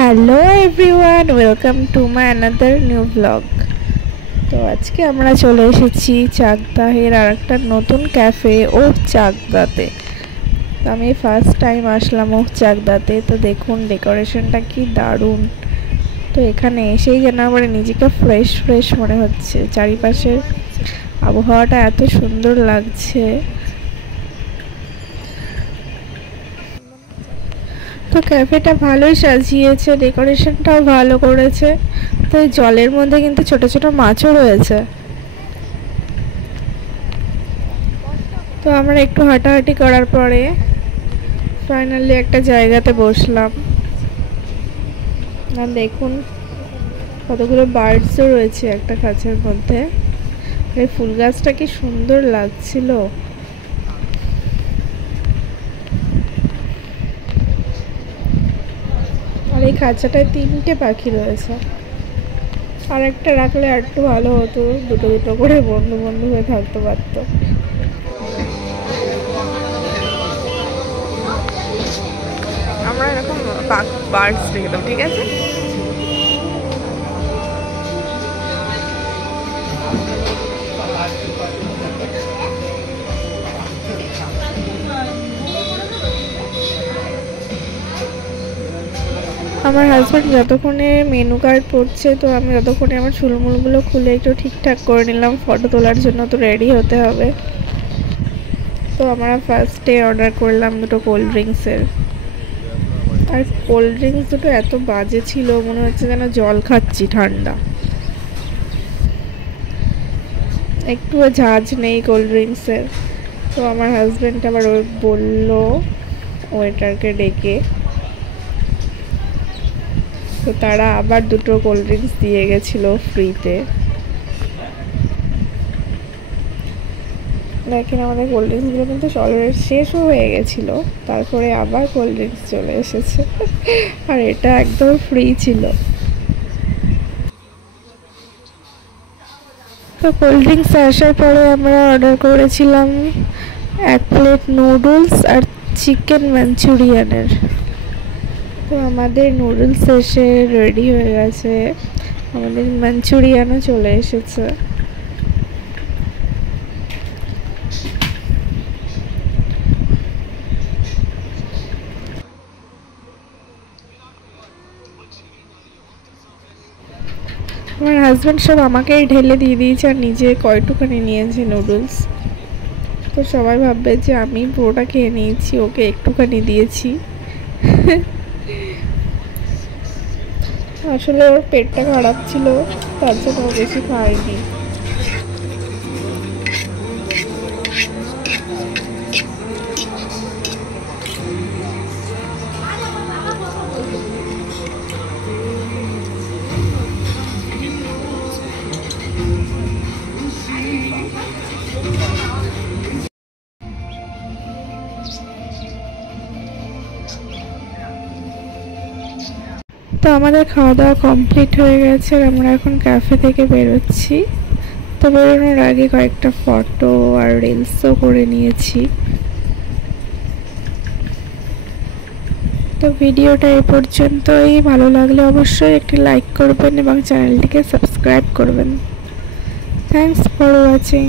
Hello everyone, welcome to my another new blog. তো আজকে আমরা চলে এসেছি চাকদাহের আর একটা নতুন ক্যাফে ও চাকদাতে। তো আমি ফার্স্ট টাইম আসলাম ও চাকদাতে। তো দেখুন ডেকোরেশনটা কি দারুণ। তো এখানে এসেই যেন আমার নিজেকে ফ্রেশ ফ্রেশ মনে হচ্ছে। চারিপাশের আবহাওয়াটা এত সুন্দর লাগছে। তো ক্যাফেটা ভালোই সাজিয়েছে, ডেকোরেশনটাও ভালো করেছে। তো এই জলের মধ্যে কিন্তু ছোট ছোট মাছও রয়েছে। তো আমরা একটু হাঁটাহাঁটি করার পরে ফাইনালি একটা জায়গাতে বসলাম। আর দেখুন কতগুলো বার্ডসও রয়েছে একটা খাঁচার মধ্যে। এই ফুল গাছটা কি সুন্দর লাগছিল। আর এই খাঁচাটায় 3টে পাখি রয়েছে। আর একটা রাখলে আর একটু ভালো হতো, দুটো দুটো করে বন্ধু বন্ধু হয়ে থাকতে পারতো। আমরা এরকম বার্ডস দেখলাম, ঠিক আছে। আমার হাজব্যান্ড যতক্ষণে মেনু কার্ড পড়ছে, তো আমি ততক্ষণে আমার চুলমুলগুলো খুলে একটু ঠিকঠাক করে নিলাম। ফটো তোলার জন্য তো রেডি হতে হবে। তো আমরা ফার্স্টে অর্ডার করলাম দুটো কোল্ড ড্রিঙ্কসের। আর কোল্ড ড্রিঙ্কস দুটো এত বাজে ছিল, মনে হচ্ছে যেন জল খাচ্ছি ঠান্ডা। একটুও ঝাঁজ নেই কোল্ড ড্রিঙ্কসের। তো আমার হাজব্যান্ড আবার বললো ওয়েটারকে ডেকে। তো তারা আবার দুটো কোল্ড ড্রিঙ্কস দিয়ে গেছিলো ফ্রিতে। দেখেন আমাদের কোল্ড ড্রিঙ্কসগুলো কিন্তু অলরেডি শেষও হয়ে গেছিলো, তারপরে আবার কোল্ড ড্রিঙ্কস চলে এসেছে। আর এটা একদম ফ্রি ছিল। তো কোল্ড ড্রিঙ্কস আসার পরে আমরা অর্ডার করেছিলাম 1 প্লেট নুডলস আর চিকেন মাঞ্চুরিয়ানের। তো আমাদের নুডলস এসে রেডি হয়ে গেছে, আমাদের মাঞ্চুরিয়ানও চলে এসেছে। আমার হাজব্যান্ড সব আমাকেই ঢেলে দিয়ে দিয়েছে আর নিজে কয়টুখানি নিয়েছে নুডলস। তো সবাই ভাববে যে আমি পুরোটা খেয়ে নিয়েছি, ওকে একটুখানি দিয়েছি। আসলে ওর পেটটা খারাপ ছিল, তার জন্য ও বেশি খায়নি। তো আমাদের খাওয়া দাওয়া কমপ্লিট হয়ে গেছে আর আমরা এখন ক্যাফে থেকে বেরোচ্ছি। তো বেরোনোর আগে কয়েকটা ফটো আর রিলসও করে নিয়েছি। তো ভিডিওটা এ পর্যন্তই। ভালো লাগলে অবশ্যই একটি লাইক করবেন এবং চ্যানেলটিকে সাবস্ক্রাইব করবেন। Thanks for watching.